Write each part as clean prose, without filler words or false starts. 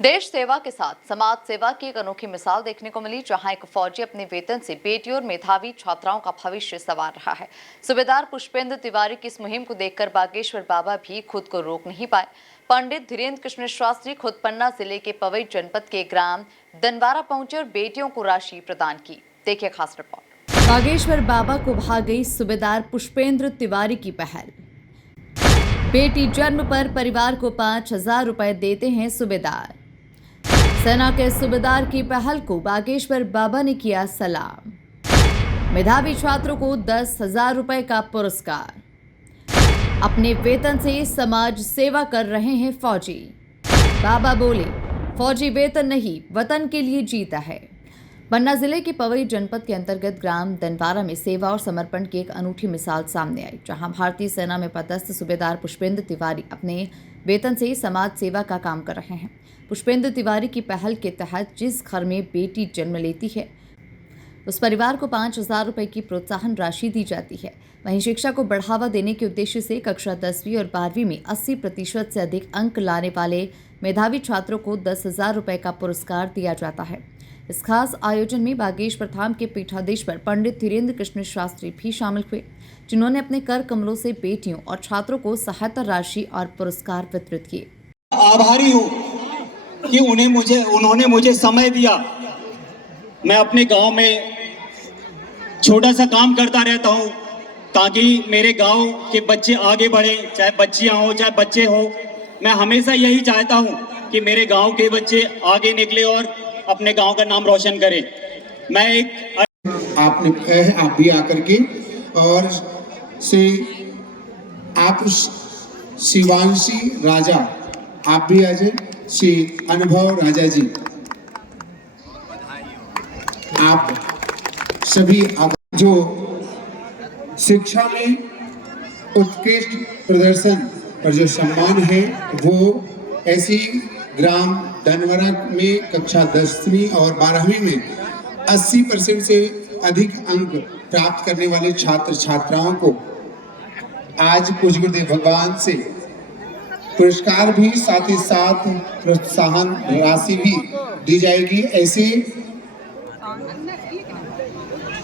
देश सेवा के साथ समाज सेवा की एक अनोखी मिसाल देखने को मिली, जहां एक फौजी अपने वेतन से बेटियों और मेधावी छात्राओं का भविष्य संवार रहा है। सूबेदार पुष्पेंद्र तिवारी की इस मुहिम को देखकर बागेश्वर बाबा भी खुद को रोक नहीं पाए। पंडित धीरेन्द्र कृष्ण शास्त्री खुद पन्ना जिले के पवई जनपद के ग्राम दनवारा पहुंचे और बेटियों को राशि प्रदान की। देखिए खास रिपोर्ट। बागेश्वर बाबा को भा गई सूबेदार पुष्पेंद्र तिवारी की पहल। बेटी जन्म पर परिवार को 5,000 रुपए देते हैं सूबेदार। सेना के सूबेदार की पहल को बागेश्वर बाबा ने किया सलाम। मेधावी छात्रों को 10,000 रुपए का पुरस्कार। अपने वेतन से समाज सेवा कर रहे हैं फौजी। बाबा बोले, फौजी वेतन नहीं वतन के लिए जीता है। पन्ना जिले के पवई जनपद के अंतर्गत ग्राम दनवारा में सेवा और समर्पण की एक अनूठी मिसाल सामने आई, जहां भारतीय सेना में पदस्थ सूबेदार पुष्पेंद्र तिवारी अपने वेतन से समाज सेवा का काम कर रहे हैं। पुष्पेंद्र तिवारी की पहल के तहत जिस घर में बेटी जन्म लेती है उस परिवार को 5,000 रुपए की प्रोत्साहन राशि दी जाती है। वहीं शिक्षा को बढ़ावा देने के उद्देश्य से कक्षा 10वीं और 12वीं में 80% से अधिक अंक लाने वाले मेधावी छात्रों को 10,000 रुपए का पुरस्कार दिया जाता है। इस खास आयोजन में बागेश्वर धाम के पीठाधीश्वर पंडित धीरेन्द्र कृष्ण शास्त्री भी शामिल हुए, जिन्होंने अपने कर कमलों से बेटियों और छात्रों को सहायता राशि और पुरस्कार वितरित किए। आभारी हूँ कि उन्होंने मुझे समय दिया। मैं अपने गांव में छोटा सा काम करता रहता हूँ ताकि मेरे गांव के बच्चे आगे बढ़े, चाहे बच्चियां हो चाहे बच्चे हो। मैं हमेशा यही चाहता हूँ कि मेरे गांव के बच्चे आगे निकले और अपने गांव का नाम रोशन करें। मैं एक आप भी आकर के और से आप शिवांशी राजा, आप भी आ जाए। श्री अनुभव राजा जी, आप सभी जो शिक्षा में उत्कृष्ट प्रदर्शन और जो सम्मान है वो ऐसी ग्राम दनवारा में कक्षा 10वीं और 12वीं में 80% से अधिक अंक प्राप्त करने वाले छात्र छात्राओं को आज पूज्य गुरुदेव भगवान से पुरस्कार भी साथ ही साथ प्रोत्साहन राशि भी दी जाएगी। ऐसे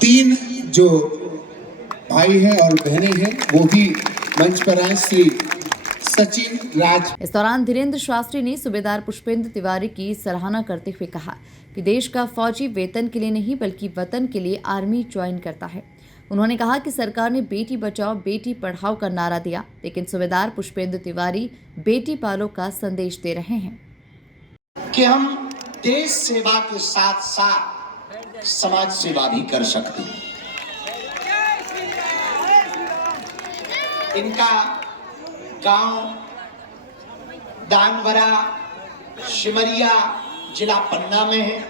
3 जो भाई हैं और बहनें हैं वो भी मंच पर आए। श्री सचिन राज। इस दौरान धीरेन्द्र शास्त्री ने सूबेदार पुष्पेंद्र तिवारी की सराहना करते हुए कहा कि देश का फौजी वेतन के लिए नहीं बल्कि वतन के लिए आर्मी ज्वाइन करता है। उन्होंने कहा कि सरकार ने बेटी बचाओ बेटी पढ़ाओ का नारा दिया, लेकिन सूबेदार पुष्पेंद्र तिवारी बेटी पालो का संदेश दे रहे हैं कि हम देश सेवा के साथ साथ समाज सेवा भी कर सकते हैं। इनका गांव दानवरा शिमरिया जिला पन्ना में है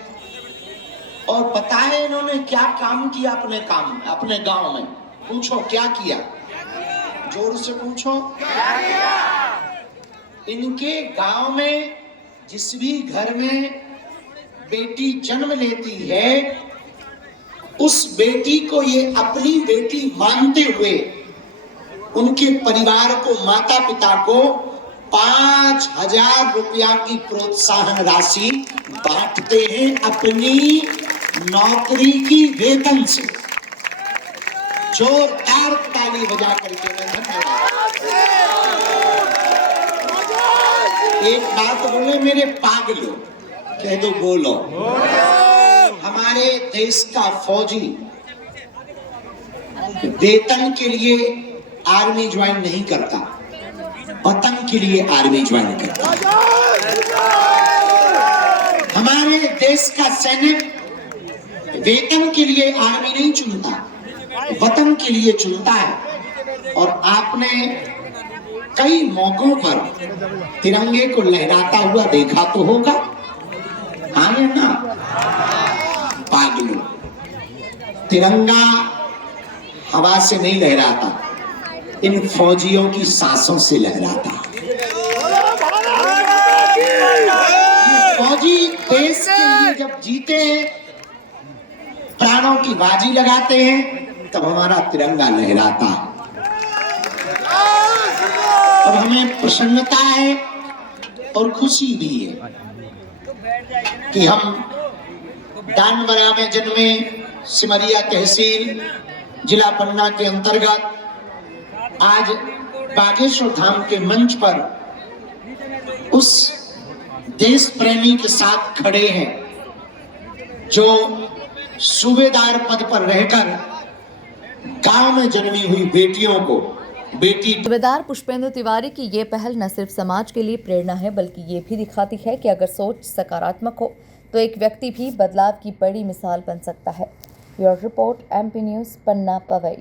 और पता है इन्होंने क्या काम किया अपने गांव में। पूछो क्या किया, जोर से पूछो क्या किया। इनके गांव में जिस भी घर में बेटी जन्म लेती है उस बेटी को ये अपनी बेटी मानते हुए उनके परिवार को, माता पिता को 5,000 रुपया की प्रोत्साहन राशि बांटते हैं अपनी नौकरी की वेतन से। जोरदार ताली बजा करके धन्यवाद। एक बात बोले मेरे पागलों, कह दो बोलो। हमारे देश का फौजी वेतन के लिए आर्मी ज्वाइन नहीं करता, वतन के लिए आर्मी ज्वाइन करता। हमारे देश का सैनिक वेतन के लिए आर्मी नहीं चुनता, वतन के लिए चुनता है। और आपने कई मौकों पर तिरंगे को लहराता हुआ देखा तो होगा, हाँ या ना? पागलों, तिरंगा हवा से नहीं लहराता, इन फौजियों की सांसों से लहराता। फौजी देश के लिए जब जीते हैं, प्राणों की बाजी लगाते हैं, तब हमारा तिरंगा लहराता है। और हमें प्रसन्नता है और खुशी भी है कि हम दानवरा में जन्मे, सिमरिया तहसील जिला पन्ना के अंतर्गत आज बागेश्वर धाम के मंच पर उस देश प्रेमी के साथ खड़े हैं जो सूबेदार पद पर रहकर गांव में जन्मी हुई बेटियों को सूबेदार पुष्पेंद्र तिवारी की ये पहल न सिर्फ समाज के लिए प्रेरणा है बल्कि ये भी दिखाती है कि अगर सोच सकारात्मक हो तो एक व्यक्ति भी बदलाव की बड़ी मिसाल बन सकता है। ब्यूरो रिपोर्ट, MP न्यूज़, पन्ना, पवई।